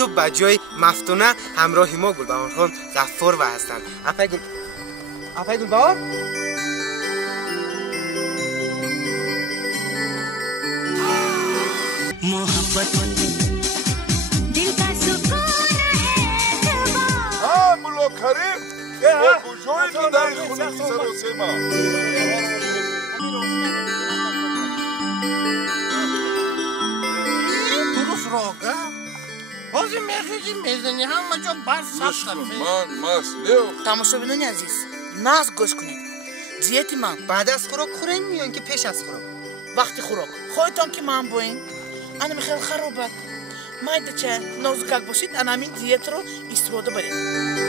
صبح به جای مفتونه همراه ما گلبهار خان غفار و هستند. افای گلبهار मोहब्बत दिल का सुकून है हाँ मुलो करीम वो बुझोई نداری خونه سر و سیما درست راگه بازی میخیجی میزنی همه جا بر سخت من ماس لیو تماشابینان عزیز ناز گوش کنید دیتی من بعد از خوراک خوریم میان که پیش از خوراک وقتی خوراک خودتان که من باین انا خیلی خرابه مایده چه نازکک باشید انا همین دیت رو استفاده برید